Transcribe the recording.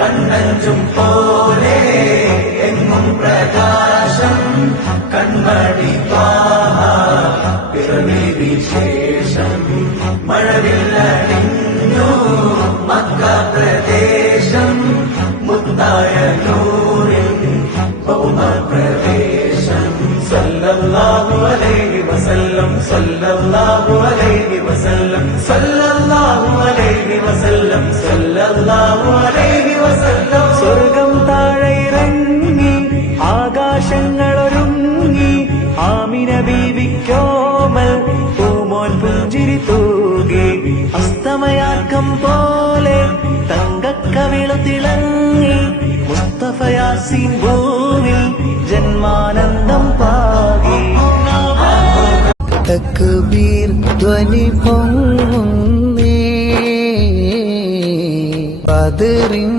കണ്ണഞ്ചും പോലെ എങ്ങും പ്രകാശം കൺമണി പിറവി വിശേഷം മഴവില്ലണിഞ്ഞു മക്ക പ്രദേശം മുത്തായ നൂറിൻ ഭൗമപ്രവേശം സല്ലല്ലാഹു അലൈഹി വസല്ലം സല്ലല്ലാഹു അലൈഹി വസല്ലം സല്ലല്ലാഹു അലൈഹി വസല്ലം സല്ലല്ലാഹു അലൈഹി വസല്ലം സ്വർഗം താഴെ ഇറങ്ങി ആകാശങ്ങളൊരുങ്ങി ആമിന ബീവിക്കോമൽ പൂമോൻ പുഞ്ചിരി തൂകി അസ്തമയാക്കം പോലെ തങ്കക്കവിള തിളങ്ങി മുസ്തഫ യാസീൻ ഭൂവിൽ ജന്മാനന്ദം പാകി തക്ബീർ ധ്വനി പൊങ്ങുന്നേ ബദറിൻ